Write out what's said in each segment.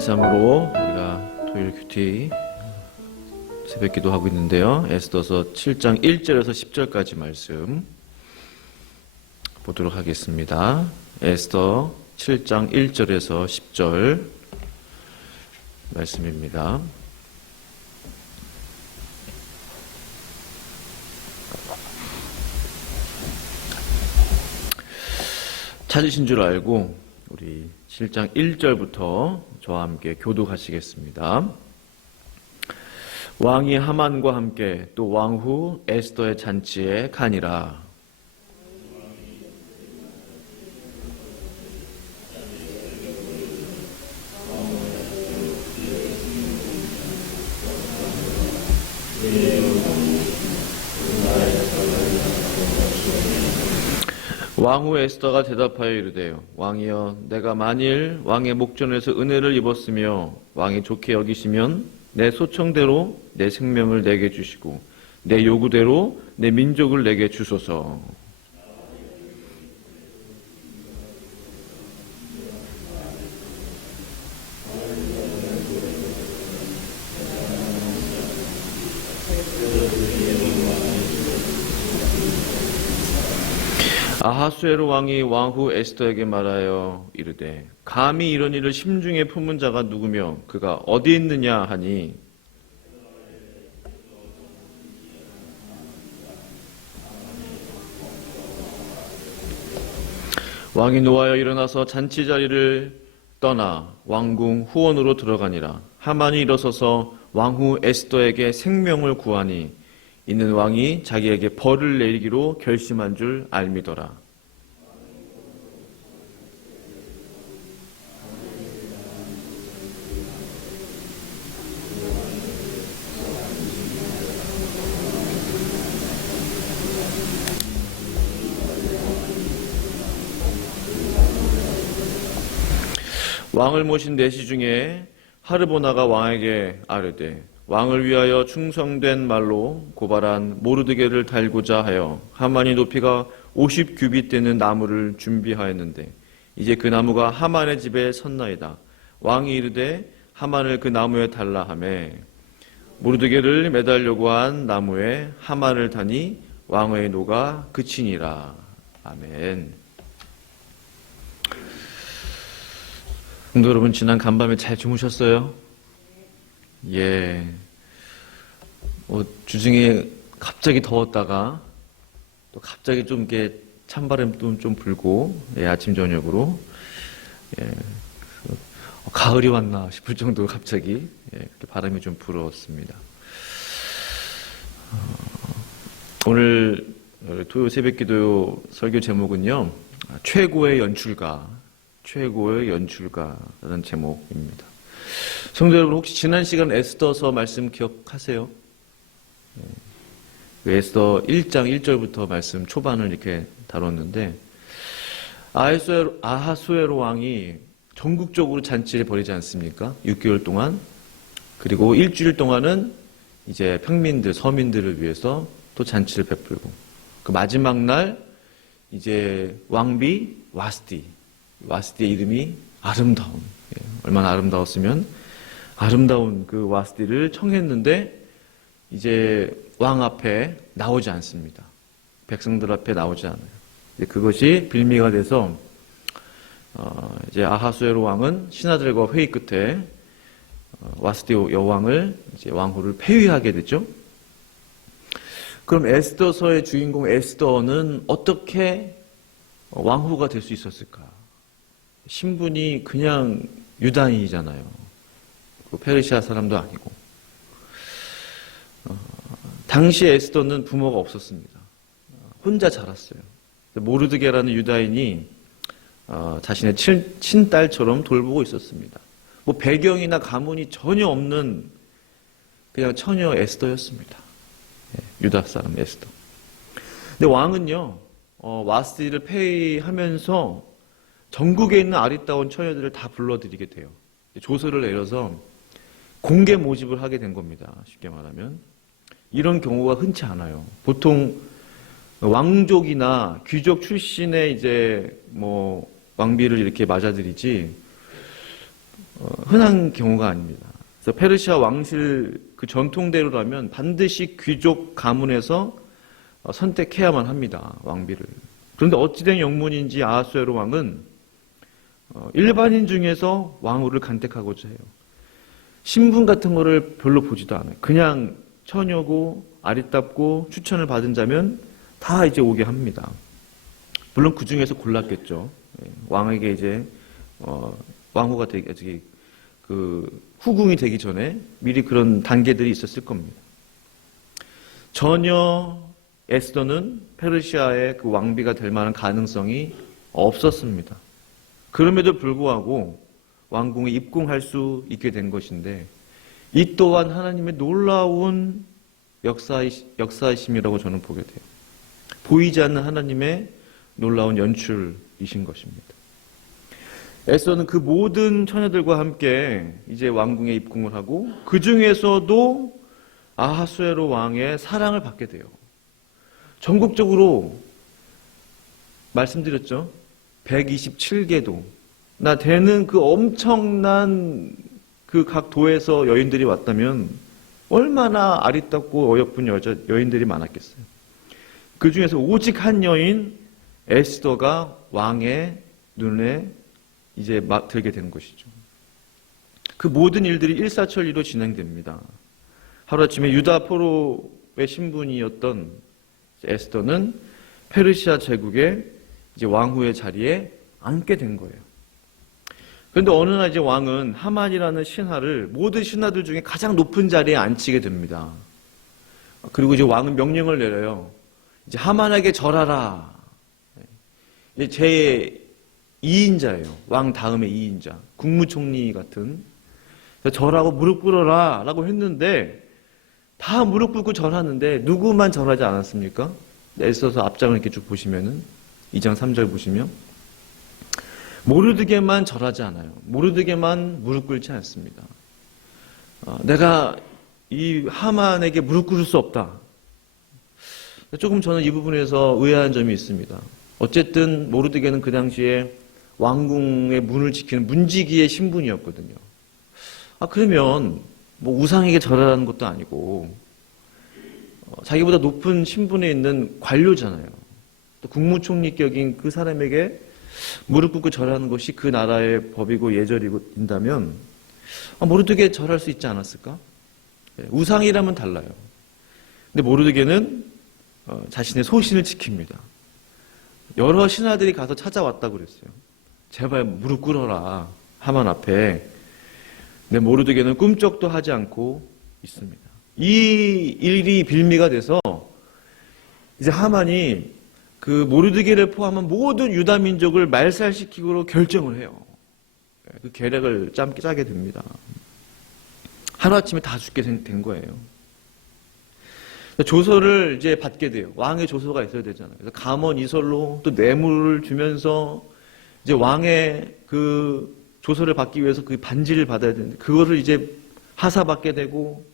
말씀의 삶으로 우리가 토요일 큐티 새벽 기도하고 있는데요. 에스더서 7장 1절에서 10절까지 말씀 보도록 하겠습니다. 에스더 7장 1절에서 10절 말씀입니다. 찾으신 줄 알고 우리 7장 1절부터 저와 함께 교독하시겠습니다. 왕이 하만과 함께 또 왕후 에스더의 잔치에 가니라. 왕후 에스더가 대답하여 이르되 왕이여 내가 만일 왕의 목전에서 은혜를 입었으며 왕이 좋게 여기시면 내 소청대로 내 생명을 내게 주시고 내 요구대로 내 민족을 내게 주소서. 아하수에로 왕이 왕후 에스더에게 말하여 이르되 감히 이런 일을 심중에 품은 자가 누구며 그가 어디 있느냐 하니 왕이 노하여 일어나서 잔치 자리를 떠나 왕궁 후원으로 들어가니라. 하만이 일어서서 왕후 에스더에게 생명을 구하니 이는 왕이 자기에게 벌을 내리기로 결심한 줄 알미더라. 왕을 모신 내시 중에 하르보나가 왕에게 아뢰되 왕을 위하여 충성된 말로 고발한 모르드게를 달고자 하여 하만이 높이가 50규빗 되는 나무를 준비하였는데 이제 그 나무가 하만의 집에 섰나이다. 왕이 이르되 하만을 그 나무에 달라 하매 모르드게를 매달려고 한 나무에 하만을 다니 왕의 노가 그치니라. 아멘. 성도 여러분, 지난 간밤에 잘 주무셨어요? 예. 주중에 갑자기 더웠다가 또 갑자기 좀 이렇게 찬바람도 좀 불고, 예, 아침 저녁으로, 예, 가을이 왔나 싶을 정도로 갑자기, 예, 그렇게 바람이 좀 불었습니다. 오늘 토요 새벽기도 설교 제목은요, 최고의 연출가라는 제목입니다. 성도 여러분, 혹시 지난 시간 에스더서 말씀 기억하세요? 에스더 1장 1절부터 말씀 초반을 이렇게 다뤘는데 아하수에로 왕이 전국적으로 잔치를 벌이지 않습니까? 6개월 동안. 그리고 일주일 동안은 이제 평민들, 서민들을 위해서 또 잔치를 베풀고 그 마지막 날 이제 왕비 와스디의 이름이 아름다운, 얼마나 아름다웠으면 아름다운 그 와스디를 청했는데 이제 왕 앞에 나오지 않습니다. 백성들 앞에 나오지 않아요. 그것이 빌미가 돼서 이제 아하수에로 왕은 신하들과 회의 끝에 와스디 여왕을 이제 왕후를 폐위하게 되죠. 그럼 에스더서의 주인공 에스더는 어떻게 왕후가 될 수 있었을까? 신분이 그냥 유다인이잖아요. 페르시아 사람도 아니고. 당시 에스더는 부모가 없었습니다. 혼자 자랐어요. 모르드게라는 유다인이 자신의 친딸처럼 돌보고 있었습니다. 뭐 배경이나 가문이 전혀 없는 그냥 처녀 에스더였습니다. 유다 사람 에스더. 근데 왕은요, 와스디를 폐위하면서 전국에 있는 아리따운 처녀들을 다 불러들이게 돼요. 조서를 내려서 공개 모집을 하게 된 겁니다. 쉽게 말하면. 이런 경우가 흔치 않아요. 보통 왕족이나 귀족 출신의 이제 뭐 왕비를 이렇게 맞아들이지 흔한 경우가 아닙니다. 그래서 페르시아 왕실 그 전통대로라면 반드시 귀족 가문에서 선택해야만 합니다. 왕비를. 그런데 어찌된 영문인지 아하수에로 왕은 일반인 중에서 왕후를 간택하고자 해요. 신분 같은 거를 별로 보지도 않아요. 그냥 처녀고 아리따고 추천을 받은 자면 다 이제 오게 합니다. 물론 그 중에서 골랐겠죠. 왕에게 이제 왕후가 되기 그 후궁이 되기 전에 미리 그런 단계들이 있었을 겁니다. 전혀 에스더는 페르시아의 그 왕비가 될 만한 가능성이 없었습니다. 그럼에도 불구하고 왕궁에 입궁할 수 있게 된 것인데 이 또한 하나님의 놀라운 역사이심이라고 저는 보게 돼요. 보이지 않는 하나님의 놀라운 연출이신 것입니다. 에스더는 그 모든 처녀들과 함께 이제 왕궁에 입궁을 하고 그 중에서도 아하수에로 왕의 사랑을 받게 돼요. 전국적으로 말씀드렸죠. 127개도 나 되는 그 엄청난 그 각 도에서 여인들이 왔다면 얼마나 아리따고 어여쁜 여인들이 많았겠어요. 그 중에서 오직 한 여인 에스더가 왕의 눈에 이제 들게 되는 것이죠. 그 모든 일들이 일사천리로 진행됩니다. 하루아침에 유다 포로의 신분이었던 에스더는 페르시아 제국의 이제 왕후의 자리에 앉게 된 거예요. 그런데 어느 날 이제 왕은 하만이라는 신하를 모든 신하들 중에 가장 높은 자리에 앉히게 됩니다. 그리고 이제 왕은 명령을 내려요. 이제 하만에게 절하라. 이제 제 2인자예요. 왕 다음에 2인자. 국무총리 같은. 절하고 무릎 꿇어라 라고 했는데 다 무릎 꿇고 절하는데 누구만 절하지 않았습니까? 에스더 앞장을 이렇게 쭉 보시면은 2장 3절 보시면 모르드게만 절하지 않아요. 모르드게만 무릎 꿇지 않습니다. 내가 이 하만에게 무릎 꿇을 수 없다. 조금 저는 이 부분에서 의아한 점이 있습니다. 어쨌든 모르드게는 그 당시에 왕궁의 문을 지키는 문지기의 신분이었거든요. 그러면 뭐 우상에게 절하라는 것도 아니고 자기보다 높은 신분에 있는 관료잖아요. 또 국무총리격인 그 사람에게 무릎 꿇고 절하는 것이 그 나라의 법이고 예절인다면 모르드게 절할 수 있지 않았을까? 우상이라면 달라요. 근데 모르드게는 자신의 소신을 지킵니다. 여러 신하들이 가서 찾아왔다고 그랬어요. 제발 무릎 꿇어라. 하만 앞에. 근데 모르드게는 꿈쩍도 하지 않고 있습니다. 이 일이 빌미가 돼서 이제 하만이 그 모르드게를 포함한 모든 유다 민족을 말살시키기로 결정을 해요. 그 계략을 짜게 됩니다. 하루아침에 다 죽게 된 거예요. 조서를 이제 받게 돼요. 왕의 조서가 있어야 되잖아요. 그래서 감원 이설로 또 뇌물을 주면서 이제 왕의 그 조서를 받기 위해서 그 반지를 받아야 되는데 그거를 이제 하사받게 되고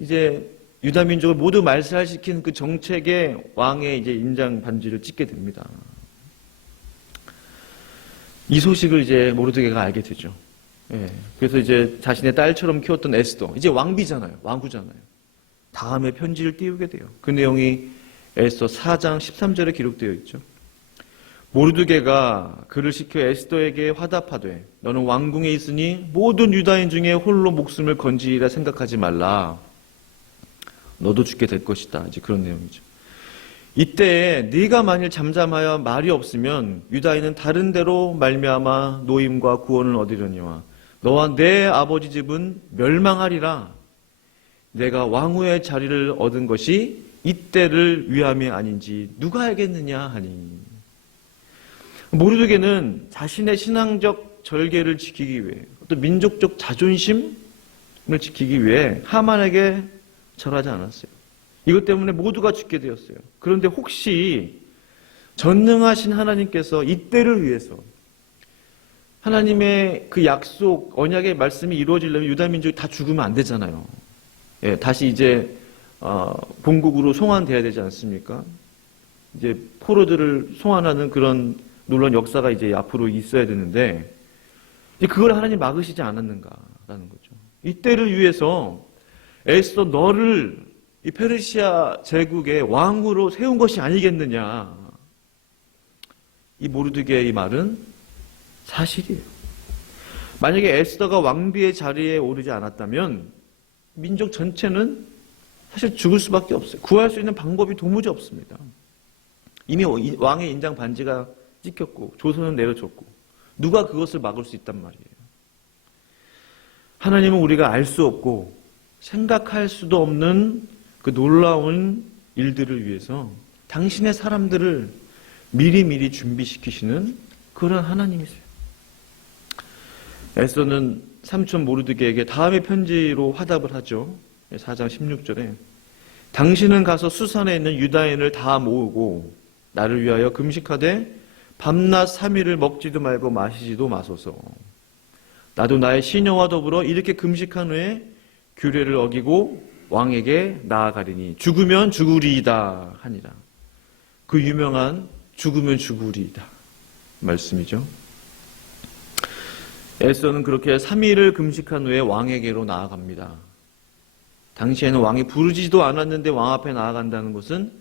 이제 유다 민족을 모두 말살시킨 그 정책에 왕의 이제 인장 반지를 찍게 됩니다. 이 소식을 이제 모르드게가 알게 되죠. 그래서 이제 자신의 딸처럼 키웠던 에스더, 이제 왕비잖아요. 왕후잖아요. 다음에 편지를 띄우게 돼요. 그 내용이 에스더 4장 13절에 기록되어 있죠. 모르드게가 그를 시켜 에스더에게 화답하되 너는 왕궁에 있으니 모든 유다인 중에 홀로 목숨을 건지리라 생각하지 말라. 너도 죽게 될 것이다. 이제 그런 내용이죠. 이때 네가 만일 잠잠하여 말이 없으면 유다인은 다른 데로 말미암아 노임과 구원을 얻으려니와 너와 내 아버지 집은 멸망하리라. 내가 왕후의 자리를 얻은 것이 이때를 위함이 아닌지 누가 알겠느냐 하니. 모르드게는 자신의 신앙적 절개를 지키기 위해 또 민족적 자존심을 지키기 위해 하만에게 절하지 않았어요. 이것 때문에 모두가 죽게 되었어요. 그런데 혹시 전능하신 하나님께서 이때를 위해서 하나님의 그 약속, 언약의 말씀이 이루어지려면 유다 민족이 다 죽으면 안 되잖아요. 다시 이제 본국으로 송환돼야 되지 않습니까? 이제 포로들을 송환하는 그런 놀라운 역사가 이제 앞으로 있어야 되는데 이제 그걸 하나님 막으시지 않았는가라는 거죠. 이때를 위해서 에스더 너를 이 페르시아 제국의 왕으로 세운 것이 아니겠느냐. 이 모르드게의 이 말은 사실이에요. 만약에 에스더가 왕비의 자리에 오르지 않았다면 민족 전체는 사실 죽을 수밖에 없어요. 구할 수 있는 방법이 도무지 없습니다. 이미 왕의 인장 반지가 찍혔고 조선은 내려줬고 누가 그것을 막을 수 있단 말이에요. 하나님은 우리가 알 수 없고 생각할 수도 없는 그 놀라운 일들을 위해서 당신의 사람들을 미리미리 준비시키시는 그런 하나님이세요. 에스더는 삼촌 모르드게에게 다음의 편지로 화답을 하죠. 4장 16절에 당신은 가서 수산에 있는 유다인을 다 모으고 나를 위하여 금식하되 밤낮 3일을 먹지도 말고 마시지도 마소서. 나도 나의 시녀와 더불어 이렇게 금식한 후에 규례를 어기고 왕에게 나아가리니 죽으면 죽으리이다 하니라. 그 유명한 죽으면 죽으리이다 말씀이죠. 에스더는 그렇게 3일을 금식한 후에 왕에게로 나아갑니다. 당시에는 왕이 부르지도 않았는데 왕 앞에 나아간다는 것은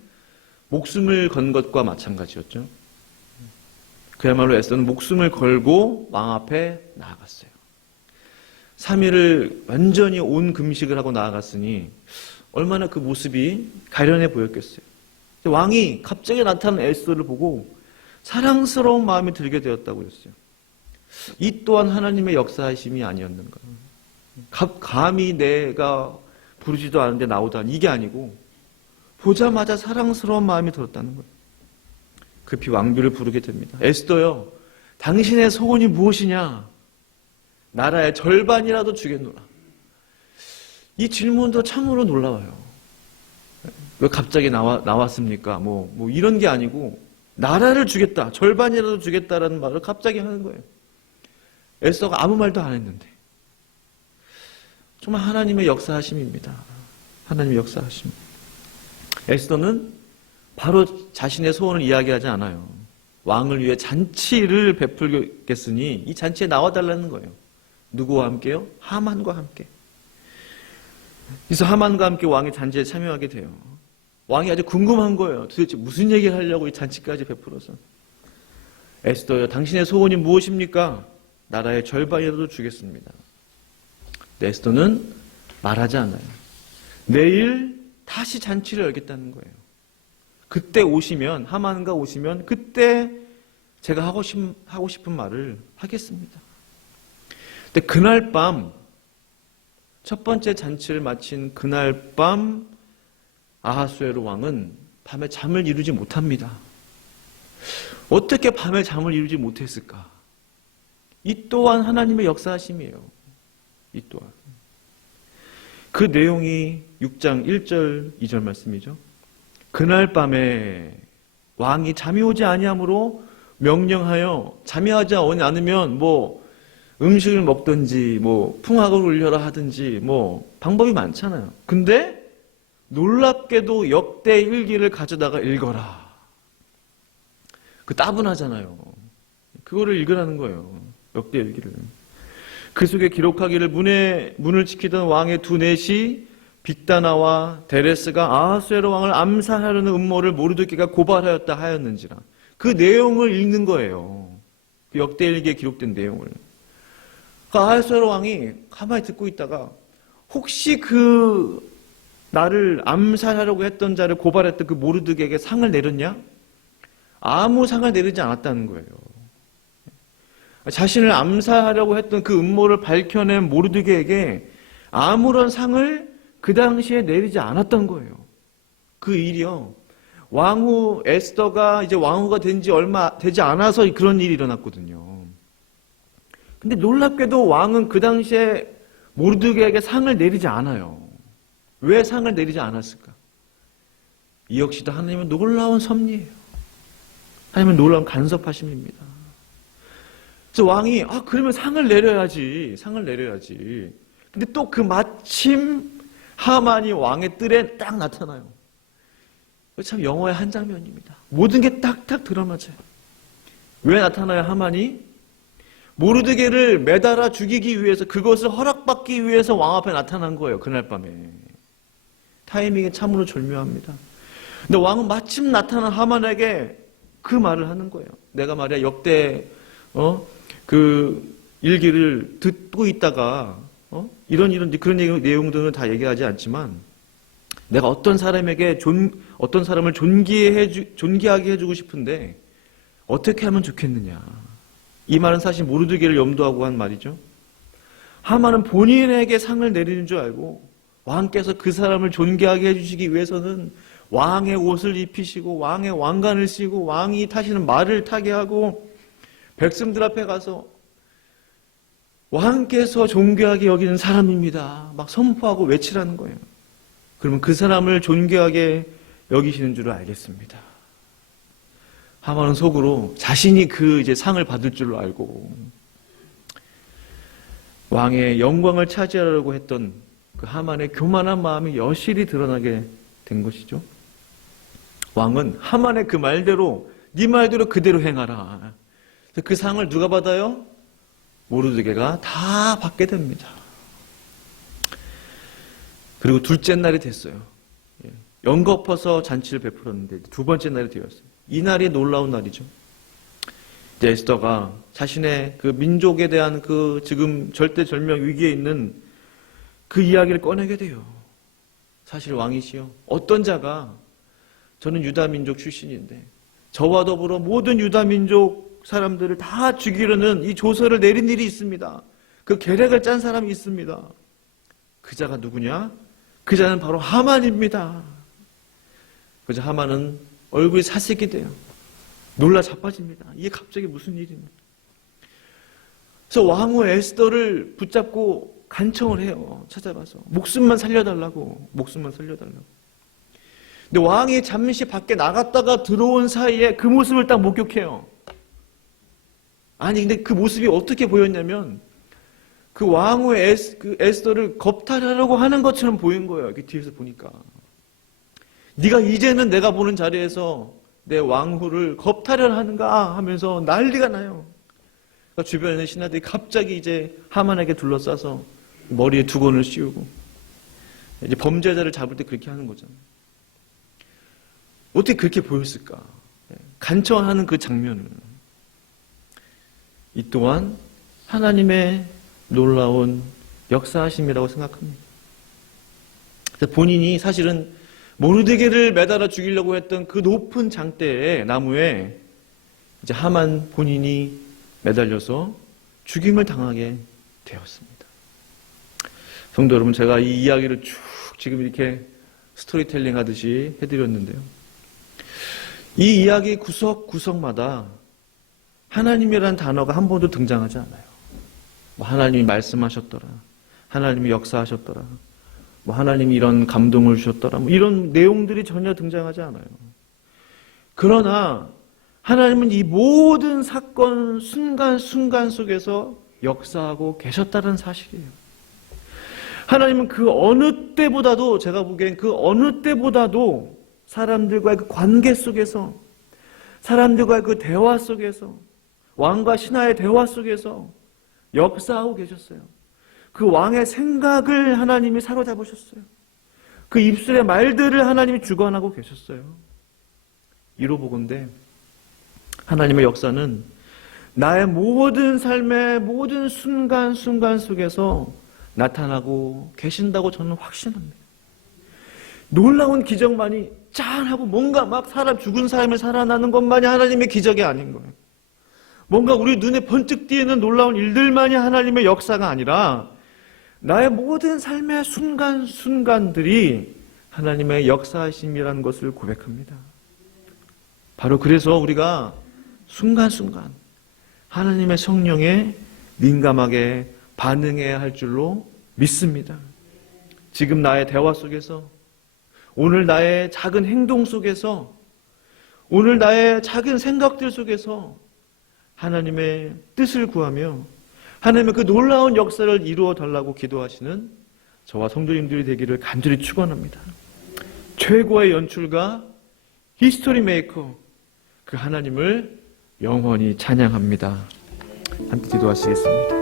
목숨을 건 것과 마찬가지였죠. 그야말로 에스더는 목숨을 걸고 왕 앞에 나아갔어요. 3일을 완전히 온 금식을 하고 나아갔으니 얼마나 그 모습이 가련해 보였겠어요. 왕이 갑자기 나타난 에스더를 보고 사랑스러운 마음이 들게 되었다고 했어요. 이 또한 하나님의 역사하심이 아니었는가. 감히 내가 부르지도 않은데 나오다니 이게 아니고 보자마자 사랑스러운 마음이 들었다는 거예요. 급히 왕비를 부르게 됩니다. 에스더여, 당신의 소원이 무엇이냐? 나라의 절반이라도 주겠노라. 이 질문도 참으로 놀라워요. 왜 갑자기 나왔습니까? 뭐 이런 게 아니고 나라를 주겠다, 절반이라도 주겠다라는 말을 갑자기 하는 거예요. 에스더가 아무 말도 안 했는데. 정말 하나님의 역사하심입니다. 하나님의 역사하심. 에스더는 바로 자신의 소원을 이야기하지 않아요. 왕을 위해 잔치를 베풀겠으니 이 잔치에 나와달라는 거예요. 누구와 함께요? 하만과 함께. 그래서 하만과 함께 왕의 잔치에 참여하게 돼요. 왕이 아주 궁금한 거예요. 도대체 무슨 얘기를 하려고 이 잔치까지 베풀어서. 에스더여, 당신의 소원이 무엇입니까? 나라의 절반이라도 주겠습니다. 에스더는 말하지 않아요. 내일 다시 잔치를 열겠다는 거예요. 그때 오시면, 하만과 오시면 그때 제가 하고 싶은 말을 하겠습니다. 근데 그날 밤, 첫 번째 잔치를 마친 그날 밤 아하수에로 왕은 밤에 잠을 이루지 못합니다. 어떻게 밤에 잠을 이루지 못했을까? 이 또한 하나님의 역사하심이에요. 이 또한. 그 내용이 6장 1절 2절 말씀이죠. 그날 밤에 왕이 잠이 오지 아니하므로 명령하여 잠이 오지 않으면 음식을 먹든지 풍악을 울려라 하든지 방법이 많잖아요. 근데 놀랍게도 역대 일기를 가져다가 읽어라. 그 따분하잖아요. 그거를 읽으라는 거예요. 역대 일기를. 그 속에 기록하기를 문을 지키던 왕의 두 넷이 빅다나와 데레스가 아하수에로 왕을 암살하려는 음모를 모르드게가 고발하였다 하였는지라. 그 내용을 읽는 거예요. 그 역대 일기에 기록된 내용을. 아하수에로 왕이 가만히 듣고 있다가 혹시 그 나를 암살하려고 했던 자를 고발했던 그 모르드게에게 상을 내렸냐? 아무 상을 내리지 않았다는 거예요. 자신을 암살하려고 했던 그 음모를 밝혀낸 모르드게에게 아무런 상을 그 당시에 내리지 않았던 거예요. 그 일이요. 왕후 에스더가 이제 왕후가 된 지 얼마 되지 않아서 그런 일이 일어났거든요. 근데 놀랍게도 왕은 그 당시에 모르드게에게 상을 내리지 않아요. 왜 상을 내리지 않았을까? 이 역시도 하나님의 놀라운 섭리예요. 하나님의 놀라운 간섭하심입니다. 왕이 그러면 상을 내려야지. 근데 또 그 마침 하만이 왕의 뜰에 딱 나타나요. 참 영화의 한 장면입니다. 모든 게 딱딱 들어맞아요. 왜 나타나요, 하만이? 모르드게를 매달아 죽이기 위해서, 그것을 허락받기 위해서 왕 앞에 나타난 거예요. 그날 밤에. 타이밍이 참으로 절묘합니다. 근데 왕은 마침 나타난 하만에게 그 말을 하는 거예요. 내가 말이야 역대 그 일기를 듣고 있다가 이런 그런 내용들은 다 얘기하지 않지만, 내가 어떤 사람을 존귀하게 해주고 싶은데 어떻게 하면 좋겠느냐. 이 말은 사실 모르드게를 염두하고 한 말이죠. 하만은 본인에게 상을 내리는 줄 알고 왕께서 그 사람을 존귀하게 해주시기 위해서는 왕의 옷을 입히시고 왕의 왕관을 쓰고 왕이 타시는 말을 타게 하고 백성들 앞에 가서 왕께서 존귀하게 여기는 사람입니다 막 선포하고 외치라는 거예요. 그러면 그 사람을 존귀하게 여기시는 줄 알겠습니다. 하만은 속으로 자신이 그 이제 상을 받을 줄로 알고 왕의 영광을 차지하려고 했던 그 하만의 교만한 마음이 여실히 드러나게 된 것이죠. 왕은 하만의 그 말대로, 네 말대로 그대로 행하라. 그 상을 누가 받아요? 모르드게가 다 받게 됩니다. 그리고 둘째 날이 됐어요. 연거퍼서 잔치를 베풀었는데 두 번째 날이 되었어요. 이 날이 놀라운 날이죠. 이제 에스더가 자신의 그 민족에 대한 그 지금 절대절명 위기에 있는 그 이야기를 꺼내게 돼요. 사실 왕이시여, 어떤 자가, 저는 유다민족 출신인데 저와 더불어 모든 유다민족 사람들을 다 죽이려는 이 조서를 내린 일이 있습니다. 그 계략을 짠 사람이 있습니다. 그 자가 누구냐? 그 자는 바로 하만입니다. 그래서 하만은 얼굴이 사색이 돼요. 놀라 자빠집니다. 이게 갑자기 무슨 일입니까? 그래서 왕후 에스더를 붙잡고 간청을 해요. 찾아가서 목숨만 살려달라고. 근데 왕이 잠시 밖에 나갔다가 들어온 사이에 그 모습을 딱 목격해요. 아니 근데 그 모습이 어떻게 보였냐면 그 왕후 에스더를 겁탈하려고 하는 것처럼 보인 거예요. 이렇게 뒤에서 보니까. 네가 이제는 내가 보는 자리에서 내 왕후를 겁탈을 하는가 하면서 난리가 나요. 그러니까 주변에 있는 신하들이 갑자기 이제 하만에게 둘러싸서 머리에 두건을 씌우고 이제 범죄자를 잡을 때 그렇게 하는 거잖아요. 어떻게 그렇게 보였을까? 간청하는 그 장면을. 이 또한 하나님의 놀라운 역사하심이라고 생각합니다. 본인이 사실은 모르드게를 매달아 죽이려고 했던 그 높은 장대의 나무에 이제 하만 본인이 매달려서 죽임을 당하게 되었습니다. 성도 여러분, 제가 이 이야기를 쭉 지금 이렇게 스토리텔링 하듯이 해드렸는데요. 이 이야기 구석구석마다 하나님이라는 단어가 한 번도 등장하지 않아요. 하나님이 말씀하셨더라, 하나님이 역사하셨더라, 하나님이 이런 감동을 주셨더라, 이런 내용들이 전혀 등장하지 않아요. 그러나 하나님은 이 모든 사건 순간순간 속에서 역사하고 계셨다는 사실이에요. 하나님은 그 어느 때보다도, 제가 보기엔 그 어느 때보다도 사람들과의 그 관계 속에서, 사람들과의 그 대화 속에서, 왕과 신하의 대화 속에서 역사하고 계셨어요. 그 왕의 생각을 하나님이 사로잡으셨어요. 그 입술의 말들을 하나님이 주관하고 계셨어요. 이로 보건대 하나님의 역사는 나의 모든 삶의 모든 순간순간 속에서 나타나고 계신다고 저는 확신합니다. 놀라운 기적만이 짠하고 뭔가 막 죽은 사람이 살아나는 것만이 하나님의 기적이 아닌 거예요. 뭔가 우리 눈에 번쩍 띄는 놀라운 일들만이 하나님의 역사가 아니라 나의 모든 삶의 순간순간들이 하나님의 역사하심이라는 것을 고백합니다. 바로 그래서 우리가 순간순간 하나님의 성령에 민감하게 반응해야 할 줄로 믿습니다. 지금 나의 대화 속에서, 오늘 나의 작은 행동 속에서, 오늘 나의 작은 생각들 속에서 하나님의 뜻을 구하며 하나님의 그 놀라운 역사를 이루어 달라고 기도하시는 저와 성도님들이 되기를 간절히 축원합니다. 최고의 연출가, 히스토리 메이커, 그 하나님을 영원히 찬양합니다. 함께 기도하시겠습니다.